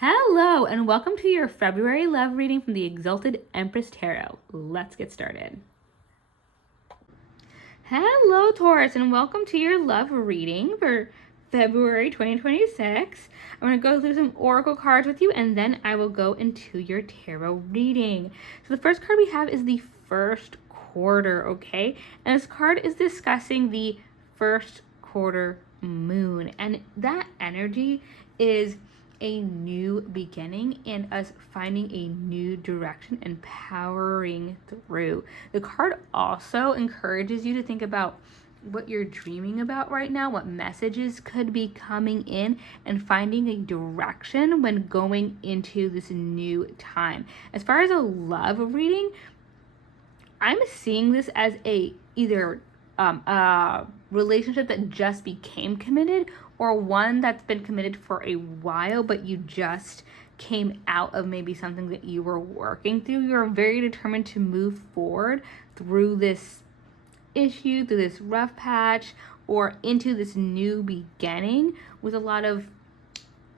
Hello, and welcome to your February love reading from the Exalted Empress Tarot. Let's get started. Hello, Taurus, and welcome to your love reading for February 2026. I'm going to go through some oracle cards with you, and then I will go into your tarot reading. So the first card we have is the first quarter, okay? And this card is discussing the first quarter moon, and that energy is a new beginning and us finding a new direction and powering through. The card also encourages you to think about what you're dreaming about right now, what messages could be coming in, and finding a direction when going into this new time. As far as a love reading, I'm seeing this as either a relationship that just became committed, or one that's been committed for a while, but you just came out of maybe something that you were working through. You're very determined to move forward through this issue, through this rough patch, or into this new beginning with a lot of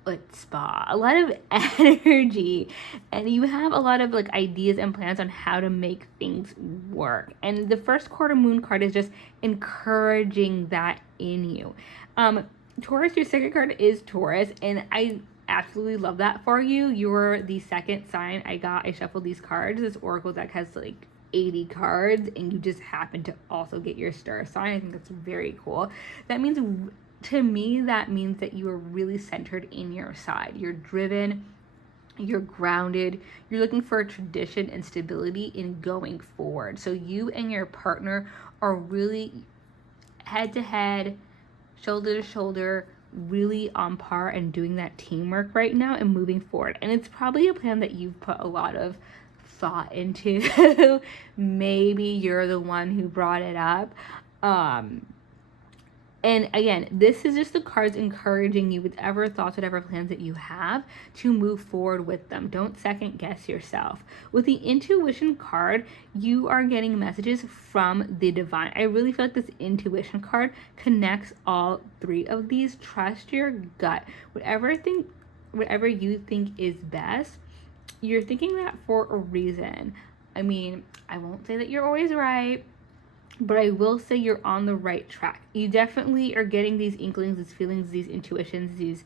a lot of energy, and you have a lot of ideas and plans on how to make things work. And the first quarter moon card is just encouraging that in you. Taurus, your second card is Taurus, and I absolutely love that for you. You're the second sign I shuffled these cards. This oracle deck has 80 cards, and you just happen to also get your star sign. I think that's very cool. That means, to me, that means that you are really centered in your side. You're driven, you're grounded, you're looking for a tradition and stability in going forward. So you and your partner are really head to head, shoulder to shoulder, really on par and doing that teamwork right now and moving forward. And it's probably a plan that you've put a lot of thought into. Maybe you're the one who brought it up. And again, this is just the cards encouraging you, whatever thoughts, whatever plans that you have, to move forward with them. Don't second guess yourself. With the intuition card, you are getting messages from the divine. I really feel like this intuition card connects all three of these. Trust your gut. Whatever you think is best, you're thinking that for a reason. I mean, I won't say that you're always right, but I will say you're on the right track. You definitely are getting these inklings, these feelings, these intuitions, these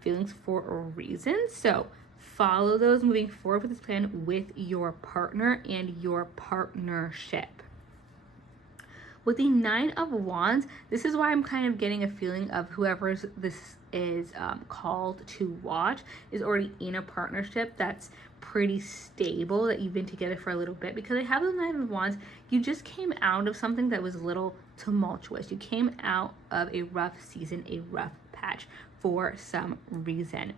feelings for a reason. So follow those moving forward with this plan with your partner and your partnership. With the Nine of Wands, this is why I'm kind of getting a feeling of whoever this is called to watch is already in a partnership that's pretty stable, that you've been together for a little bit. Because I have the Nine of Wands, you just came out of something that was a little tumultuous. You came out of a rough season, a rough patch for some reason.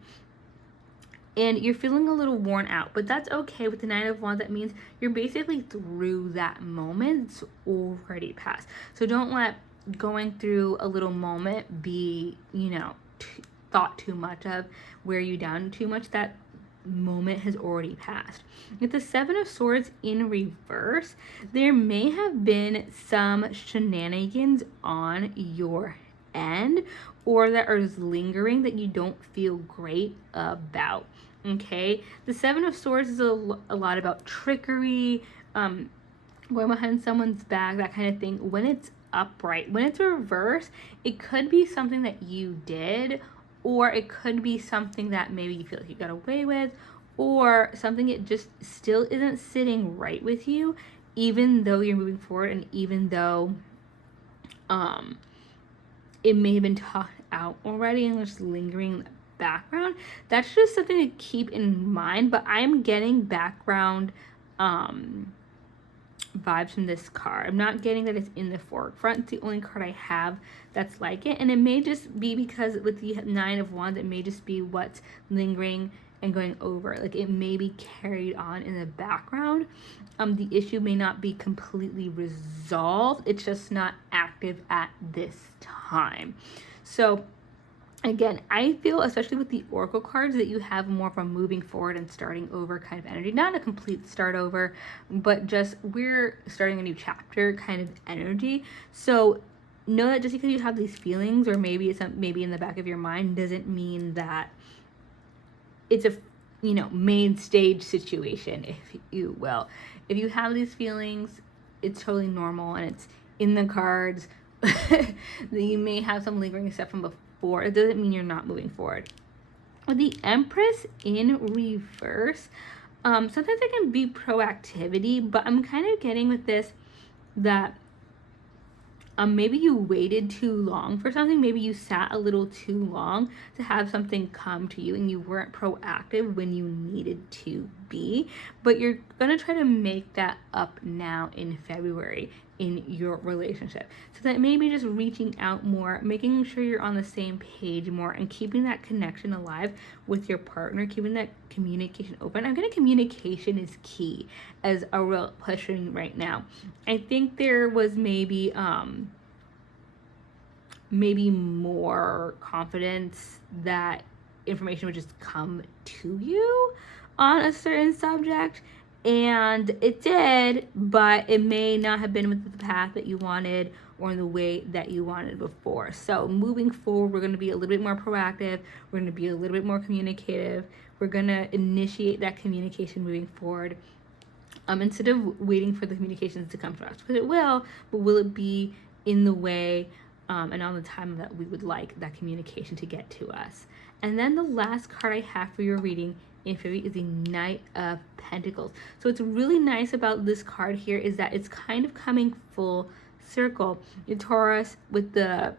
And you're feeling a little worn out, but that's okay. With the Nine of Wands, that means you're basically through that moment. It's already passed. So don't let going through a little moment be, thought too much of, wear you down too much. That moment has already passed. With the Seven of Swords in reverse, there may have been some shenanigans on your end, or that are lingering, that you don't feel great about. Okay, the Seven of Swords is a lot about trickery, going behind someone's back, that kind of thing. When it's upright, when it's reversed, it could be something that you did, or it could be something that maybe you feel like you got away with, or something that just still isn't sitting right with you, even though you're moving forward, and even though it may have been talked out already and just lingering in the background. That's just something to keep in mind. But I'm getting background vibes from this card. I'm not getting that it's in the forefront. It's the only card I have that's like it, and it may just be because with the Nine of Wands, it may just be what's lingering and going over. It may be carried on in the background. The issue may not be completely resolved. It's just not active at this time. So again, I feel, especially with the oracle cards, that you have more of a moving forward and starting over kind of energy. Not a complete start over, but just we're starting a new chapter kind of energy. So know that just because you have these feelings, or maybe it's maybe in the back of your mind, doesn't mean that it's a, main stage situation, if you will. If you have these feelings, it's totally normal and it's in the cards. That you may have some lingering stuff from before. It doesn't mean you're not moving forward. With the Empress in reverse, sometimes it can be proactivity, but I'm kind of getting with this that maybe you waited too long for something. Maybe you sat a little too long to have something come to you and you weren't proactive when you needed to be. But you're going to try to make that up now in February in your relationship. So that maybe just reaching out more, making sure you're on the same page more, and keeping that connection alive with your partner, keeping that communication open. I'm getting communication is key as a real pushing right now. I think there was maybe more confidence that information would just come to you on a certain subject, and it did, but it may not have been with the path that you wanted or in the way that you wanted before. So moving forward, we're going to be a little bit more proactive. We're going to be a little bit more communicative. We're going to initiate that communication moving forward, instead of waiting for the communications to come to us. Because it will, but will it be in the way and on the time that we would like that communication to get to us? And then the last card I have for your reading in February is the Knight of Pentacles. So what's really nice about this card here is that it's kind of coming full circle. In Taurus, with the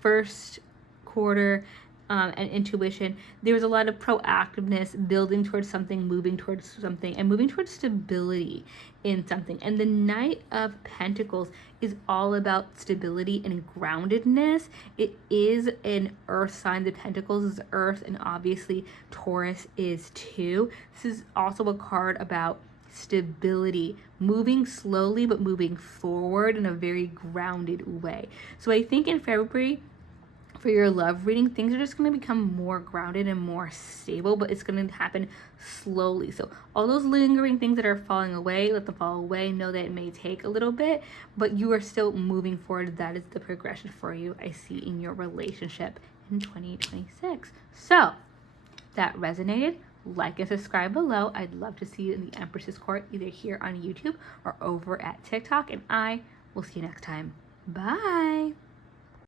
first quarter and intuition, there was a lot of proactiveness, building towards something, moving towards something, and moving towards stability in something. And the Knight of Pentacles is all about stability and groundedness. It is an earth sign. The Pentacles is earth, and obviously Taurus is too. This is also a card about stability, moving slowly but moving forward in a very grounded way. So I think in February, for your love reading, things are just going to become more grounded and more stable, but it's going to happen slowly. So all those lingering things that are falling away, let them fall away. Know that it may take a little bit, but you are still moving forward. That is the progression for you, I see, in your relationship in 2026. So that resonated, like and subscribe below. I'd love to see you in the Empress's Court, either here on YouTube or over at TikTok, and I will see you next time. Bye.